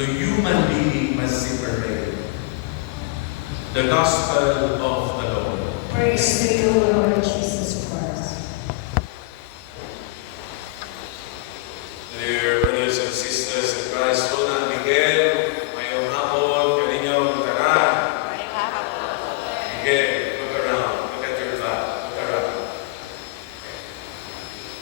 the human being must separate. The Gospel of the Lord. Praise to you, Lord Jesus Christ. Dear brothers and sisters in Christ, Rona, Miguel, mayong hapon, kaninyong tanan. Miguel, look around, look at your back, look around.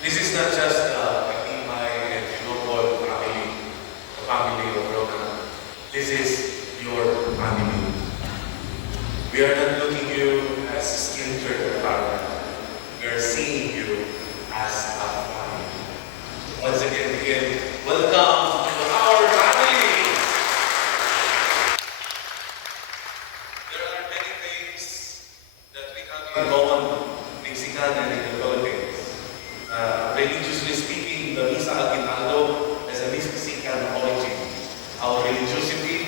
This is not just Katimay and Tinopol family, the family of Rona. This is your family. We are not looking at you as a skilled father. We are seeing you as a family. Once again, welcome to our family. There are many things that we have in common, Mexican and in the Philippines. Religiously speaking, the Misa Aguinaldo has a Mexican origin, our religiosity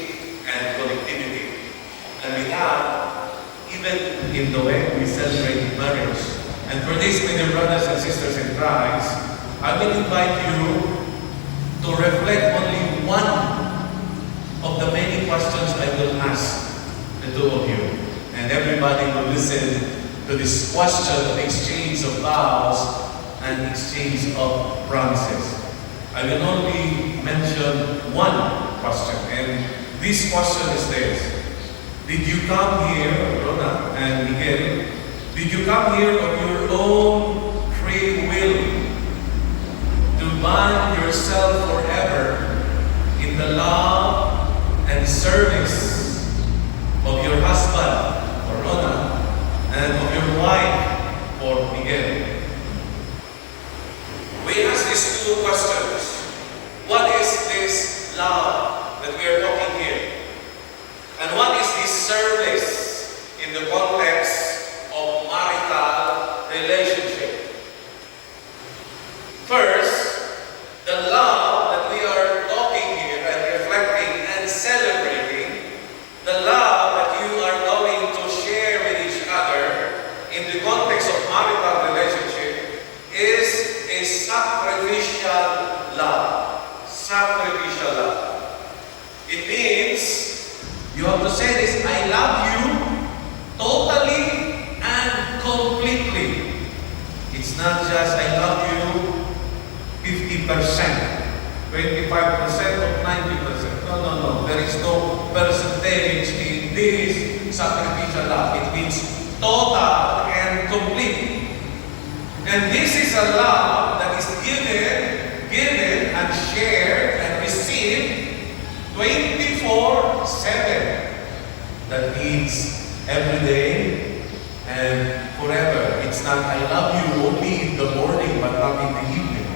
and connectivity. And we have, even in the way we celebrate marriage. And for this, my dear brothers and sisters in Christ, I will invite you to reflect only one of the many questions I will ask the two of you. And everybody will listen to this question of exchange of vows and exchange of promises. I will only mention one question, and this question is this. Did you come here, Rona and Miguel, did you come here of your own free will to bind yourself forever in the love and service of your husband, for Rona, and of your wife, for Miguel? We ask these two questions. What is this love that we are talking here? And what is this service in the context of marital relationship? First, the love that we are talking here and reflecting and celebrating, the love that you are going to share with each other in the context of marital relationship is a sacrificial love. Sacrificial love. It means you have to say this, I love you totally and completely. It's not just I love you 50%, 25% or 90%. No. There is no percentage in this sacrificial love. It means total and complete. And this is a love that is given and shared and received 24/7. That means every day and forever. It's not I love you only in the morning but not in the evening.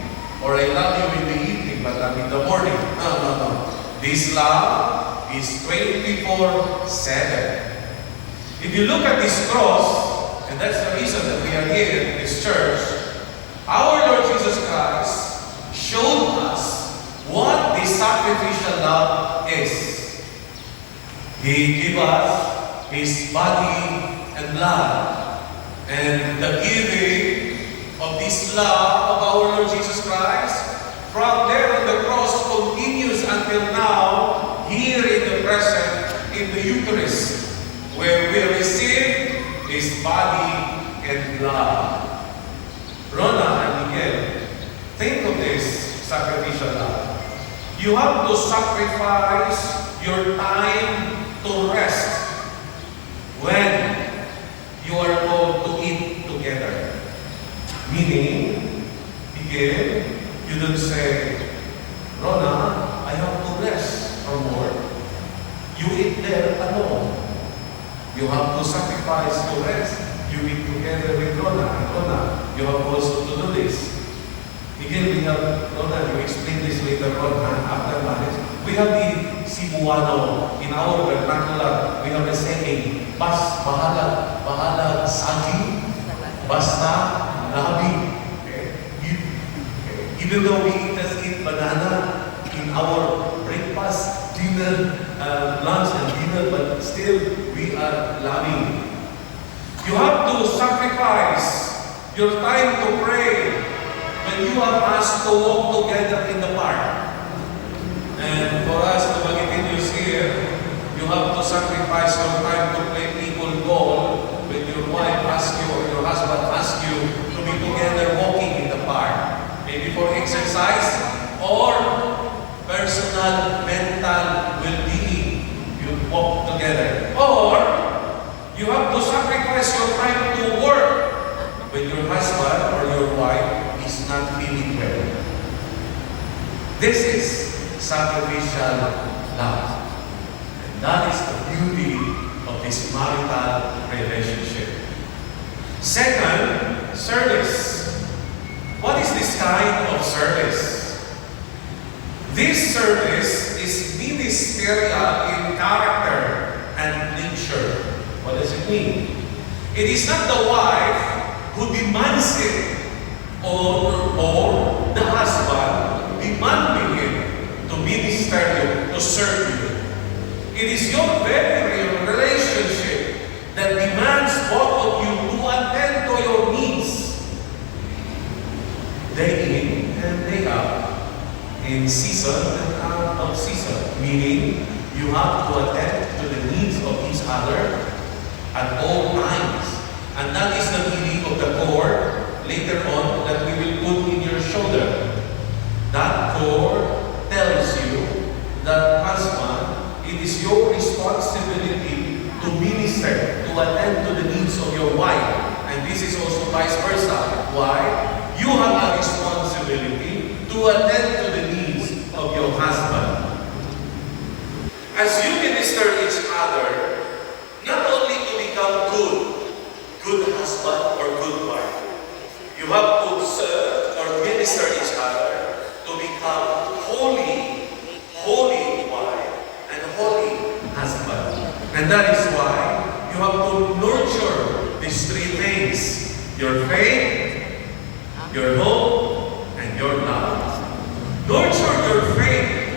Or I love you in the evening but not in the morning. No. This love is 24/7. If you look at this cross, and that's the reason that we are here in this church, our Lord Jesus Christ showed us what the sacrificial love is. He gave us His body and blood. And the giving of this love of our Lord Jesus Christ, from there on the cross, continues until now, here in the present, in the Eucharist, where we receive His body and blood. Rona and Miguel, think of this sacrificial love. You have to sacrifice your time to rest when you are called to eat together. Meaning, Miguel, you don't say, Rona, I have to rest from work. You eat there alone. You have to sacrifice to rest. You eat together with Rona. Rona, you have also to do this. Miguel, we have, Rona, you explain this later on after marriage. We have the Cebuano in our vernacular. We have the saying, bahala sagi, basta labi. Okay? Even though we just eat banana in our breakfast, dinner, lunch and dinner, but still we are loving. You have to sacrifice your time to pray when you are asked to walk together in the park. And for us to have to sacrifice your time to play people ball when your wife asks you or your husband asks you to be together walking in the park. Maybe for exercise or personal, mental well-being. You walk together. Or you have to sacrifice your time to work when your husband or your wife is not feeling well. This is sacrificial love. And that is the beauty of this marital relationship. Second, service. What is this kind of service? This service is ministerial in character and nature. What does it mean? It is not the wife who demands it or the husband demanding it to minister you, to serve you. It is your very real relationship that demands both of you to attend to your needs day in and day out, in season and out of season. Meaning, you have to attend to the needs of each other at all times. And that is the meaning of the cord later on that we will put in your shoulder. That cord tells you that husband, it is your responsibility to minister, to attend to the needs of your wife. And this is also vice versa. Why? You have a responsibility to attend to the needs of your husband. As you minister each other, not only to become good husband or good wife, you have to serve or minister each other to become holy wife and holy husband. And that is why you have to nurture these three things: your faith, your hope, and your love. Nurture your faith.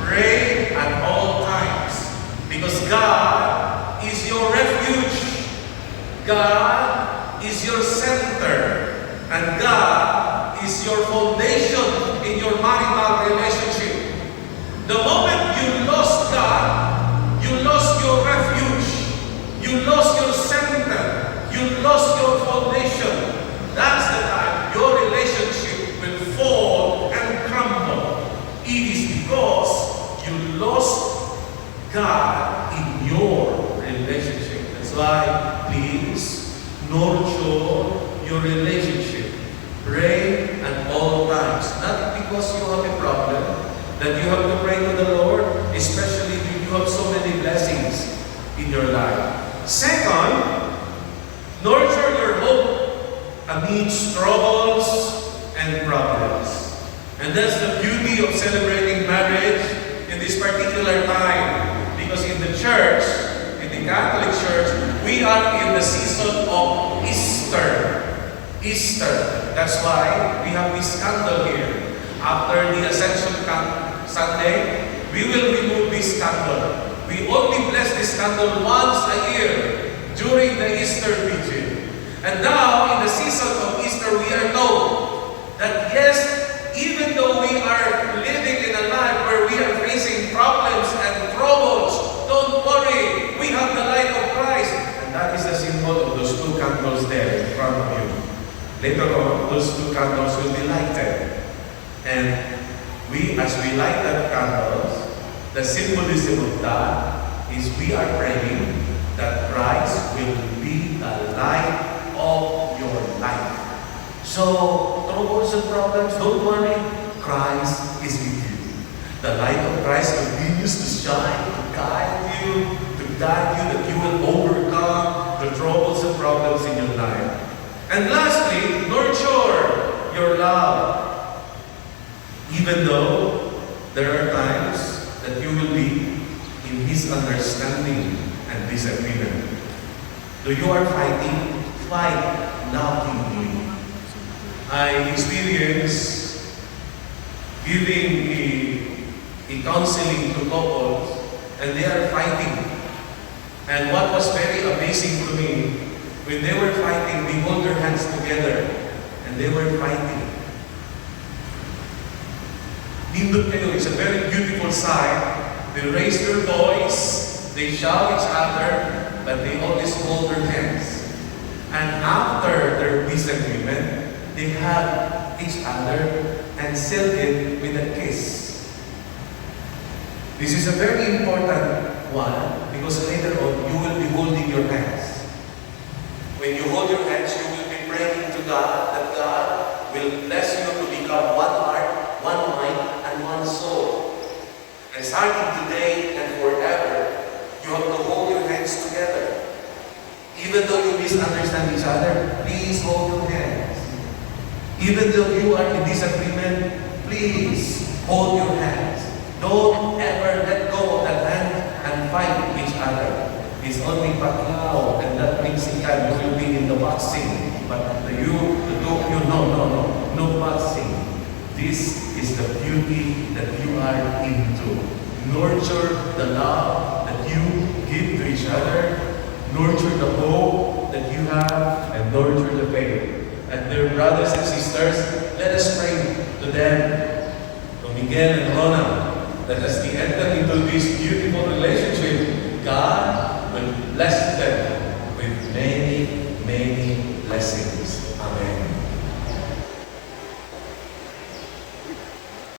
Pray at all times, because God is your refuge. God is your center. And God is your foundation in your marital relationship. The moment you lost God, you lost your refuge. You lost your center. You lost your foundation. That's the time your relationship will fall and crumble. It is because you lost God in your relationship. That's why, please, nurture your relationship. Pray at all times. Not because you have a problem that you have to pray to the Lord, especially if you have so many blessings in your life. Second, nurture your hope amidst troubles and problems. And that's the beauty of celebrating marriage in this particular time. Because in the church, in the Catholic Church, we are in the season of Easter. Easter. That's why we have this candle here. After the Ascension Sunday, we will remove this candle. We only bless this candle once a year during the Easter Vigil. And now, in the season of Easter, we are told that yes, even though we are living in a life where we are facing problems and troubles, don't worry, we have the light of Christ. And that is the symbol of those two candles there in front of you. Later on, those two candles will be lighted. And as we light that candles, the symbolism of that is we are praying that Christ will be the light of your life. So, troubles and problems, don't worry, Christ is with you. The light of Christ continues to shine, to guide you, that you will overcome the troubles and problems in your life. And lastly, nurture your love. Even though there are times that you will be in misunderstanding and disagreement. Though you are fighting, fight lovingly. I experienced giving a counseling to couples, and they are fighting. And what was very amazing to me, when they were fighting, they hold their hands together, and they were fighting. Nindot kayo, it's a very beautiful sight. They raise their voice, They shove each other, but they always hold their hands. And after their disagreement, they hug each other and seal it with a kiss. This is a very important one because later on you will be holding your hands. When you hold your hands, you will be praying to God that God will bless you to become one heart, one mind, and one soul. And starting today and forever, you have to hold your hands together. Even though you misunderstand each other, please hold your hands. Even though you are in disagreement, please hold your hands. Don't ever let go of that hand and fight each other. It's only Pacquiao and that Mexican who will be in the boxing. But the two of you, no boxing. This is the beauty that you are into. Nurture the love that you give to each other. Nurture the hope that you have, and nurture the faith. And dear brothers and sisters, let us pray to them, to Miguel and Rona, that as they enter into this beautiful relationship, God will bless them